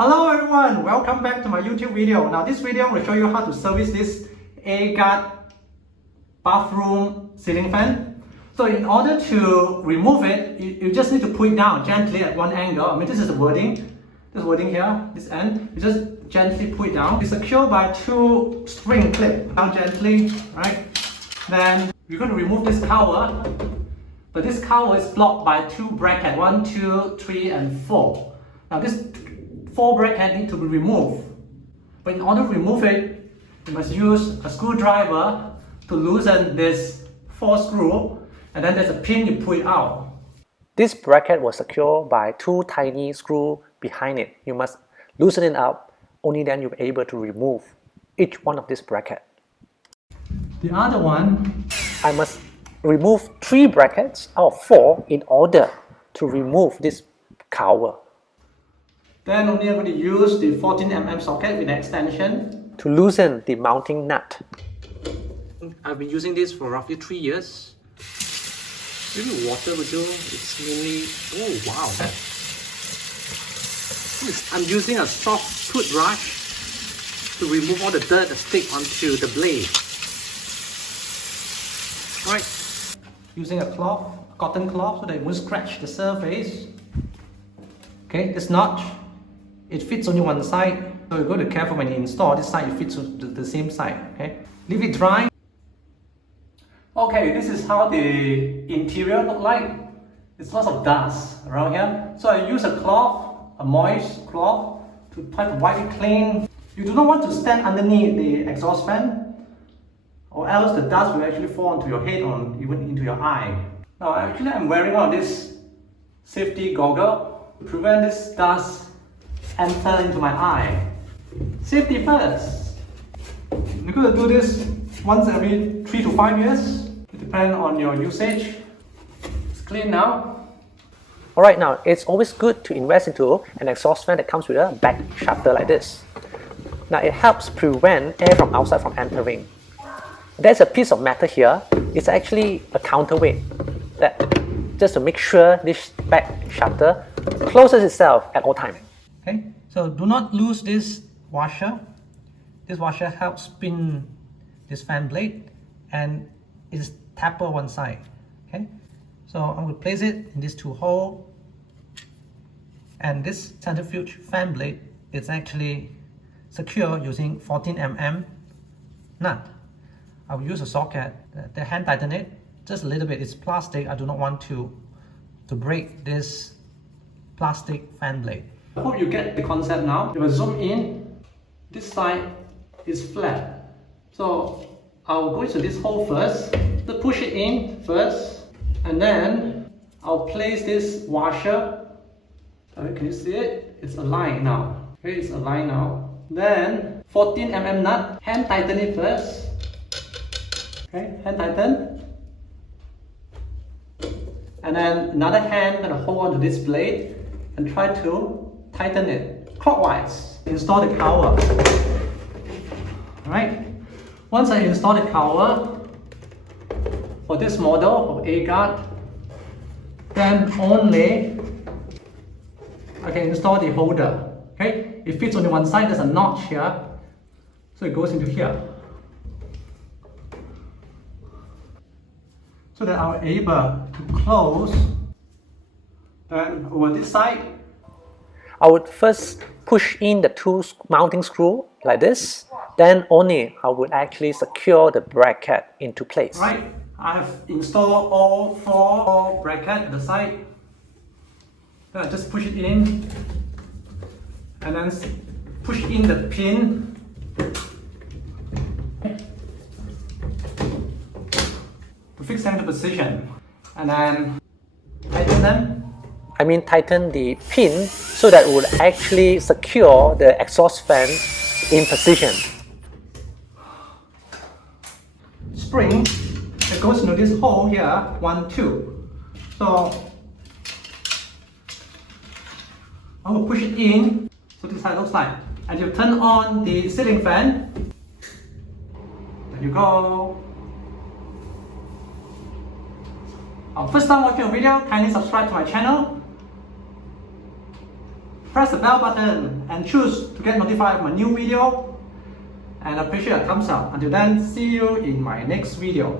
Hello everyone, welcome back to my YouTube video. Now this video will show you how to service this AireGard bathroom ceiling fan. So in order to remove it, you just need to pull it down gently at one angle. I mean, this is the wording. This wording here, this end. You just gently pull it down. It's secured by two string clips. Down gently, right? Then you're going to remove this cover. But this cover is blocked by two brackets, 1, 2, 3, and 4. Now this 4 brackets need to be removed. But in order to remove it, you must use a screwdriver to loosen this 4 screw, and then there's a pin you pull it out. This bracket was secured by 2 tiny screws behind it. You must loosen it up, only then you'll be able to remove each one of this bracket. The other one, I must remove 3 brackets out of 4 in order to remove this cover. then only I'm going to use the 14mm socket with an extension To loosen the mounting nut. I've been using this for roughly 3 years. Maybe water will do. It's mainly, oh wow. I'm using a soft toothbrush to remove all the dirt that stick onto the blade. Alright. Using a cloth, cotton cloth, so that it won't scratch the surface. Okay, this notch, it fits only one side. So you got to be careful when you install this side, it fits to the same side. Okay, leave it dry. Okay, this is how the interior look like. It's lots of dust around here. So I use a cloth, a moist cloth, to try to wipe it clean. You do not want to stand underneath the exhaust fan, or else the dust will actually fall onto your head or even into your eye. Now actually I'm wearing on this safety goggle to prevent this dust enter into my eye. Safety first. You're going to do this once every 3 to 5 years. It depends on your usage. It's clean now. Alright, now it's always good to invest into an exhaust fan that comes with a back shutter like this. Now it helps prevent air from outside from entering. There's a piece of metal here. It's actually a counterweight that just to make sure this back shutter closes itself at all times. Okay, so do not lose this washer. This washer helps spin this fan blade and it's taper one side. Okay, so I'm going to place it in these 2 holes, and this centrifuge fan blade is actually secure using 14mm nut. I will use a socket, the hand tighten it just a little bit. It's plastic. I do not want to break this plastic fan blade. I hope you get the concept now. If I zoom in, this side is flat. So I'll go into this hole first, to push it in first, and then I'll place this washer. Can you see it? It's aligned now. Okay, it's aligned now. Then 14mm nut, hand tighten it first. Okay, hand tighten. And then another hand gonna hold on to this blade and try to tighten it clockwise. Install the cover. Alright. Once I install the cover for this model of AireGard, then only I can install the holder. Okay, it fits only one side. There's a notch here, so it goes into here, so that I'm able to close. Then over this side, I would first push in the 2 mounting screws like this. Then only I would actually secure the bracket into place. right? I have installed all 4 brackets at the side. Then I just push it in, and then push in the pin. To fix them to position, and then tighten them. I mean tighten the pin so that it would actually secure the exhaust fan in position. Spring that goes into this hole here, 1, 2. So I will push it in, so this is how it looks like. And you turn on the ceiling fan. There you go. First time watching a video, kindly subscribe to my channel. press the bell button and choose to get notified of my new video, and I appreciate a thumbs up. Until then, see you in my next video.